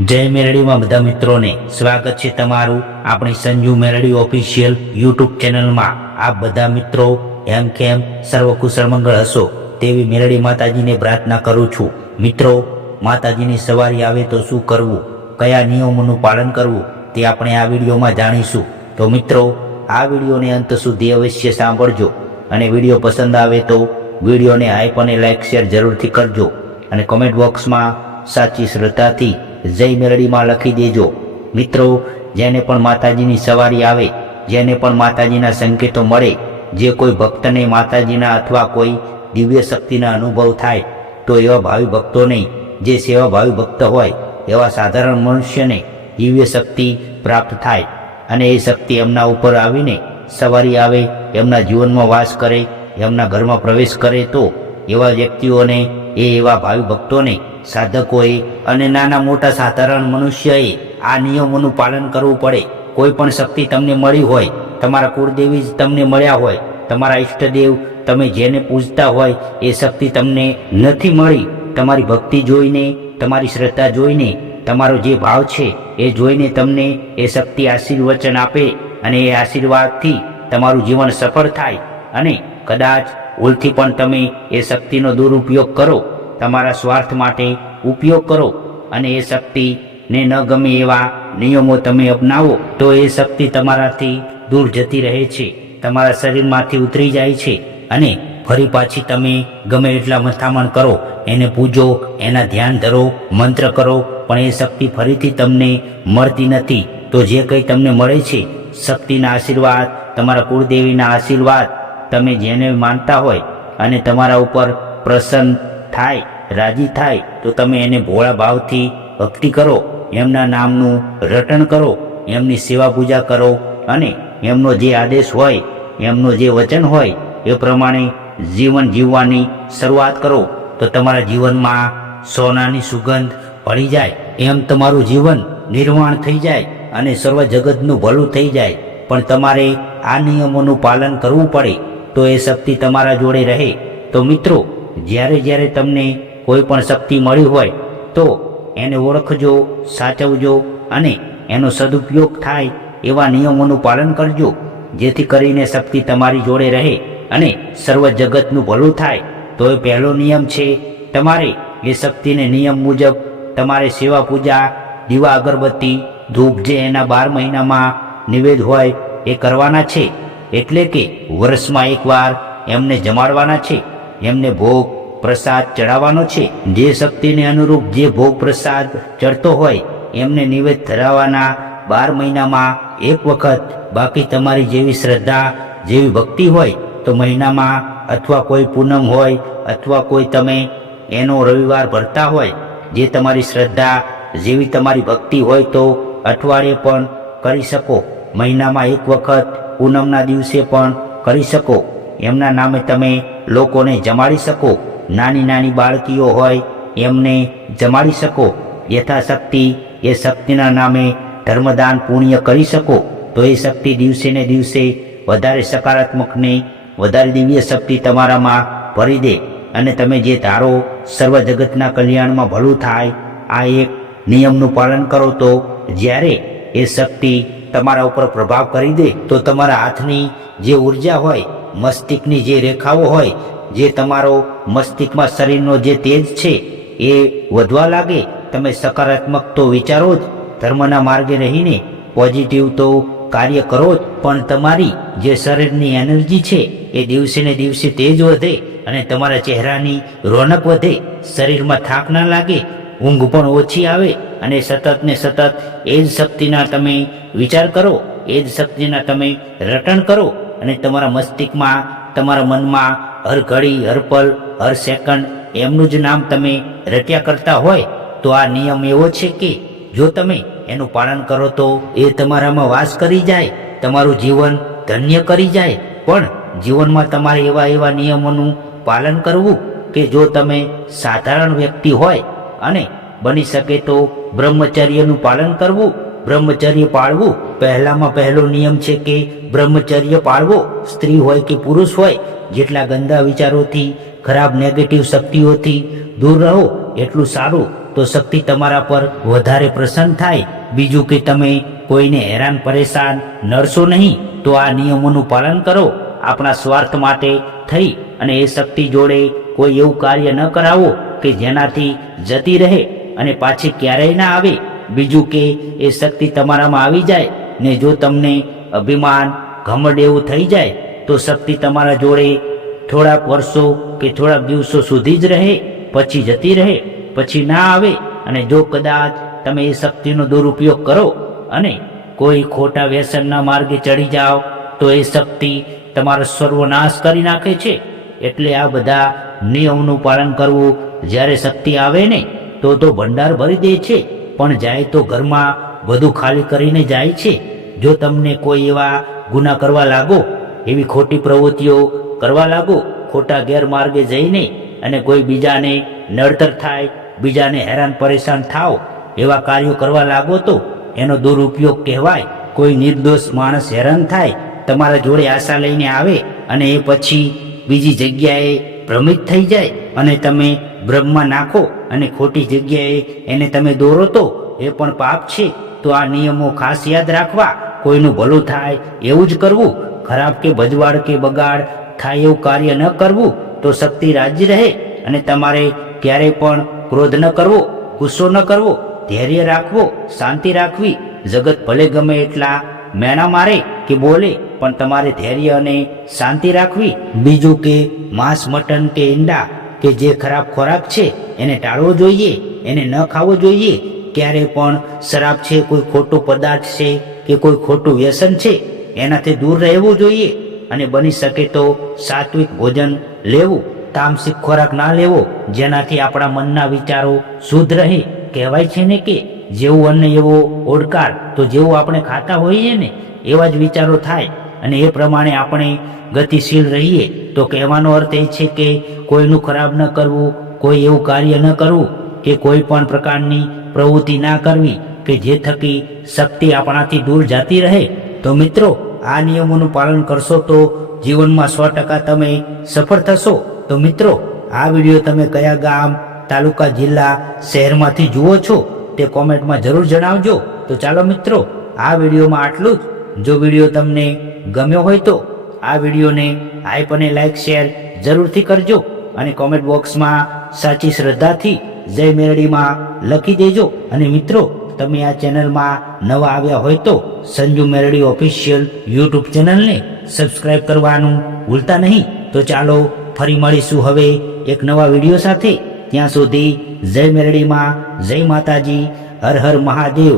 જય મેરડીમાં બધા મિત્રોને સ્વાગત છે તમારું આપણી સંજુ મેરડી ઓફિશિયલ યુટ્યુબ ચેનલમાં। આપ બધા મિત્રો એમ કેમ સર્વકુશળ મંગળ હશો તેવી મેરડી માતાજીને પ્રાર્થના કરું છું। મિત્રો, માતાજીની સવારી આવે તો શું કરવું, કયા નિયમોનું પાલન કરવું તે આપણે આ વિડીયોમાં જાણીશું। તો મિત્રો, આ વિડીયોને અંત સુધી અવશ્ય સાંભળજો અને વિડીયો પસંદ આવે તો વિડીયોને હાઈપ અને લાઈક શેર જરૂરથી કરજો અને કોમેન્ટ બોક્સમાં સાચી શ્રદ્ધાથી જય મેરડીમાં લખી દેજો। મિત્રો, જેને પણ માતાજીની સવારી આવે, જેને પણ માતાજીના સંકેતો મળે, જે કોઈ ભક્તને માતાજીના અથવા કોઈ દિવ્ય શક્તિના અનુભવ થાય તો એવા ભાવિ ભક્તો નહીં, જે સેવાભાવી ભક્ત હોય એવા સાધારણ મનુષ્યને દિવ્ય શક્તિ પ્રાપ્ત થાય અને એ શક્તિ એમના ઉપર આવીને સવારી આવે, એમના જીવનમાં વાસ કરે, એમના ઘરમાં પ્રવેશ કરે તો એવા વ્યક્તિઓને, એવા ભાવિ ભક્તોને, સાધકોએ અને નાના મોટા સાધારણ મનુષ્યએ આ નિયમોનું પાલન કરવું પડે। કોઈ પણ શક્તિ તમને મળી હોય, તમારા કુળદેવી તમને મળ્યા હોય, તમારા ઈષ્ટદેવ તમે જેને પૂજતા હોય એ શક્તિ તમને નથી મળી, તમારી ભક્તિ જોઈને, તમારી શ્રદ્ધા જોઈને, તમારો જે ભાવ છે એ જોઈને તમને એ શક્તિ આશીર્વચન આપે અને એ આશીર્વાદથી તમારું જીવન સફળ થાય અને કદાચ ભૂલથી પણ તમે એ શક્તિનો દુરુપયોગ કરો, તમારા સ્વાર્થ માટે ઉપયોગ કરો અને એ શક્તિને ન ગમે એવા નિયમો તમે અપનાવો તો એ શક્તિ તમારાથી દૂર જતી રહે છે, તમારા શરીરમાંથી ઉતરી જાય છે અને ફરી પાછી તમે ગમે એટલા મથામણ કરો, એને પૂજો, એના ધ્યાન ધરો, મંત્ર કરો, પણ એ શક્તિ ફરીથી તમને મળતી નથી। તો જે કંઈ તમને મળે છે, શક્તિના આશીર્વાદ, તમારા કુળદેવીના આશીર્વાદ, તમે જેને માનતા હોય અને તમારા ઉપર પ્રસન્ન થાય, રાજી થાય તો તમે એને ભોળા ભાવથી ભક્તિ કરો, એમના નામનું રટણ કરો, એમની સેવા પૂજા કરો અને એમનો જે આદેશ હોય, એમનો જે વચન હોય એ પ્રમાણે જીવન જીવવાની શરૂઆત કરો તો તમારા જીવનમાં સોનાની સુગંધ ભળી જાય, એમ તમારું જીવન નિર્વાણ થઈ જાય અને સર્વ જગતનું ભલું થઈ જાય। પણ તમારે આ નિયમોનું પાલન કરવું પડે તો એ શક્તિ તમારા જોડે રહે। તો મિત્રો, જ્યારે તમને કોઈ પણ શક્તિ મળી હોય તો એને ઓળખજો, સાચવજો અને એનો સદુપયોગ થાય એવા નિયમોનું પાલન કરજો, જેથી કરીને શક્તિ તમારી જોડે રહે અને સર્વ જગતનું ભલું થાય। તો એ પહેલો નિયમ છે, તમારે એ શક્તિને નિયમ મુજબ તમારે સેવા પૂજા, દીવા અગરબત્તી, ધૂપ જે એના 12 મહિનામાં નિવેદ હોય એ કરવાના છે, એટલે કે વર્ષમાં એકવાર એમને જમાડવાના છે, એમને ભોગ પ્રસાદ ચડાવવાનો છે। જે શક્તિને અનુરૂપ જે ભોગ પ્રસાદ ચડતો હોય એમને નિવેદ ધરાવવાના 12 મહિનામાં એક વખત। બાકી તમારી જેવી શ્રદ્ધા, જેવી ભક્તિ હોય તો મહિનામાં અથવા કોઈ પૂનમ હોય અથવા કોઈ તમે એનો રવિવાર ભરતા હોય, જે તમારી શ્રદ્ધા, જેવી તમારી ભક્તિ હોય તો અઠવાડિયે પણ કરી શકો, મહિનામાં એક વખત પૂનમના દિવસે પણ કરી શકો, એમના નામે તમે લોકોને જમાડી શકો, નાની નાની બાળકીઓ હોય એમને જમાડી શકો, યથાશક્તિ એ શક્તિના નામે ધર્મદાન પુણ્ય કરી શકો તો એ શક્તિ દિવસે ને દિવસે વધારે સકારાત્મક ને વધારે દિવ્ય શક્તિ તમારામાં ભરી દે અને તમે જે ધારો સર્વ જગતના કલ્યાણમાં ભલું થાય। આ એક નિયમનું પાલન કરો તો જ્યારે એ શક્તિ તમારા ઉપર પ્રભાવ કરી દે તો તમારા હાથની જે ઉર્જા હોય, મસ્તિષ્કની જે રેખાઓ હોય, જે તમારો મસ્તિષ્કમાં શરીરનો જે તેજ છે એ વધવા લાગે, તમે સકારાત્મક તો વિચારો જ, ધર્મના માર્ગે રહીને પોઝિટિવ તો કાર્ય કરો જ, પણ તમારી જે શરીરની એનર્જી છે એ દિવસે ને દિવસે તેજ વધે અને તમારા ચહેરાની રોનક વધે, શરીરમાં થાક ના લાગે, ઊંઘ પણ ઓછી આવે અને સતત ને સતત એ જ શક્તિના તમે વિચાર કરો, એ જ શક્તિના તમે રટણ કરો અને તમારા મસ્તિષ્કમાં, તમારા મનમાં હર ઘડી, હર પલ, હર સેકન્ડ એમનું જ નામ તમે રટ્યા કરતા હોય તો આ નિયમ એવો છે કે જો તમે એનું પાલન કરો તો એ તમારામાં વાસ કરી જાય, તમારું જીવન ધન્ય કરી જાય। પણ જીવનમાં તમારે એવા નિયમોનું પાલન કરવું કે જો તમે સાધારણ વ્યક્તિ હોય અને બની શકે તો બ્રહ્મચર્યનું પાલન કરવું, બ્રહ્મચર્ય પાળવું। પહેલામાં પહેલો નિયમ છે કે બ્રહ્મચર્ય પાળવો, સ્ત્રી હોય કે પુરુષ હોય, જેટલા ગંદા વિચારોથી, ખરાબ નેગેટિવ શક્તિઓથી દૂર રહો એટલું સારું। તો શક્તિ તમારા પર વધારે પ્રસન્ન થાય. બીજું કે તમે કોઈને હેરાન પરેશાન નડશો નહીં. તો આ નિયમોનું પાલન કરો. આપણા સ્વાર્થ માટે થઈ અને એ શક્તિ જોડે કોઈ એવું કાર્ય ન કરાવો કે જેનાથી જતી રહે અને પાછી ક્યારેય ના આવે. બીજું કે એ શક્તિ તમારામાં આવી જાય ને જો તમને અભિમાન ઘમંડ એવું થઈ જાય તો શક્તિ તમારા જોડે થોડાક વર્ષો કે થોડાક દિવસો સુધી જ રહે, પછી જતી રહે, પછી ના આવે. અને જો કદાચ તમે એ શક્તિનો દુરુપયોગ કરો અને કોઈ ખોટા વ્યસનના માર્ગે ચડી જાઓ તો એ શક્તિ તમારો સર્વનાશ કરી નાખે છે. એટલે આ બધા નિયમનું પાલન કરવું. જ્યારે શક્તિ આવે ને તો ભંડાર ભરી દે છે, પણ જાય તો ઘરમાં બધું ખાલી કરીને જાય છે. જો તમને કોઈ એવા ગુના કરવા લાગો, એવી ખોટી પ્રવૃત્તિઓ કરવા લાગો, ખોટા ગેરમાર્ગે જઈને અને કોઈ બીજાને નડતર થાય, બીજાને હેરાન પરેશાન થાવ, એવા કાર્યો કરવા લાગો તો એનો દુરુપયોગ કહેવાય. કોઈ નિર્દોષ માણસ હેરાન થાય, તમારા જોડે આશા લઈને આવે અને એ પછી બીજી જગ્યાએ ભ્રમિત થઈ જાય અને તમે ભ્રમમાં નાખો અને ખોટી જગ્યાએ એને તમે દોરો તો એ પણ પાપ છે. તો આ નિયમો ખાસ યાદ રાખવા. કોઈનું ભલું થાય એવું જ કરવું. ખરાબ કે ભજવાડ કે બગાડ થાય એવું કાર્ય ન કરવું. તો શક્તિ રાજી રહે. અને તમારે ક્યારેય પણ ક્રોધ ન કરવો, ગુસ્સો ન કરવો, ધૈર્ય રાખવો, શાંતિ રાખવી. જગત ભલે ગમે એટલા મેણા મારે કે બોલે, પણ તમારે ધૈર્ય અને શાંતિ રાખવી. બીજું કે માંસ, મટન કે ઈંડા કે જે ખરાબ ખોરાક છે એને ટાળવો જોઈએ, એને ન ખાવો જોઈએ. ક્યારે પણ શરાબ છે, કોઈ ખોટું પદાર્થ છે કે કોઈ ખોટું વ્યસન છે એનાથી દૂર રહેવું જોઈએ. અને બની શકે તો સાત્વિક ભોજન લેવું, તામસિક ખોરાક ના લેવો, જેનાથી આપણા મનના વિચારો શુદ્ધ રહે. કહેવાય છે ને કે જેવું અન્ન એવો ઓડકાર. તો જેવું આપણે ખાતા હોઈએ ને એવા જ વિચારો થાય અને એ પ્રમાણે આપણે ગતિશીલ રહીએ. તો કહેવાનો અર્થ એ છે કે કોઈનું ખરાબ ન કરવું, કોઈ એવું કાર્ય ન કરવું કે કોઈ પણ પ્રકારની પ્રવૃત્તિ ના કરવી કે જે થકી શક્તિ આપણાથી દૂર જતી રહે. તો મિત્રો, આ નિયમોનું પાલન કરશો તો જીવનમાં 100% તમે સફળ થશો. તો મિત્રો, આ વિડીયો તમે કયા ગામ, તાલુકા, જિલ્લા, શહેરમાંથી જુઓ છો તે કોમેન્ટમાં જરૂર જણાવજો. તો ચાલો મિત્રો, આ વિડીયોમાં આટલું જ. જો વિડીયો તમને ગમ્યો હોય તો આ વિડીયોને હાઈપ અને લાઈક શેર જરૂરથી કરજો અને કોમેન્ટ બોક્સમાં સાચી શ્રદ્ધાથી જય મેરડીમાં લખી દેજો. અને મિત્રો, તમે આ ચેનલમાં નવા આવ્યા હોય તો સંજુ મેરડી ઓફિશિયલ યુટ્યુબ ચેનલને સબસ્ક્રાઇબ કરવાનું ભૂલતા નહીં. તો ચાલો ફરી મળીશું હવે એક નવા વિડીયો સાથે. ત્યાં સુધી જય મેરડીમાં, જય માતાજી, હર હર મહાદેવ.